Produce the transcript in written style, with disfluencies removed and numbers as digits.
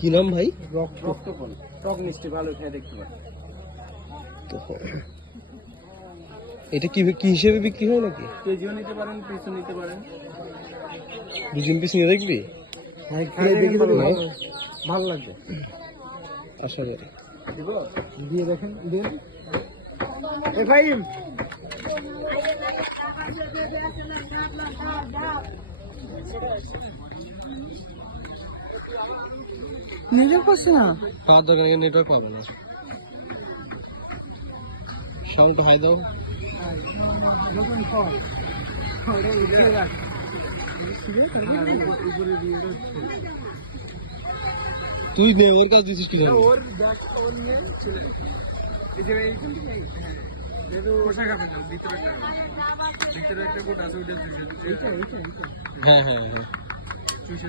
কি নাম ভাই? রক্তফল, টক মিষ্টি, ভালো খেয়ে দেখতে পারেন। তো এটা কি কি হিসেবে বিক্রি হয় নাকি? কেজিও নিতে পারেন, পিসও নিতে পারেন। 2-3 পিস নিয়ে দেখবি? হ্যাঁ, ভালো লাগবে। আশা করি দিয়ে দেখেন, দিন। এ ভাই, নেটওয়ার্ক পাচ্ছে না। খাওয়ার দোকানে নেটওয়ার্ক পাবে না। সঙ্গে হাই দাও। তুই নে, ওর কাজ দিছিস কি জানি? ওর ব্যাগ ওর নিয়ে চলে এই যে এইখান থেকে পোশাক আপনি নাও, ভিতরে একটা কোট আছে, ওইটা হ্যাঁ হ্যাঁ হ্যাঁ। চুষে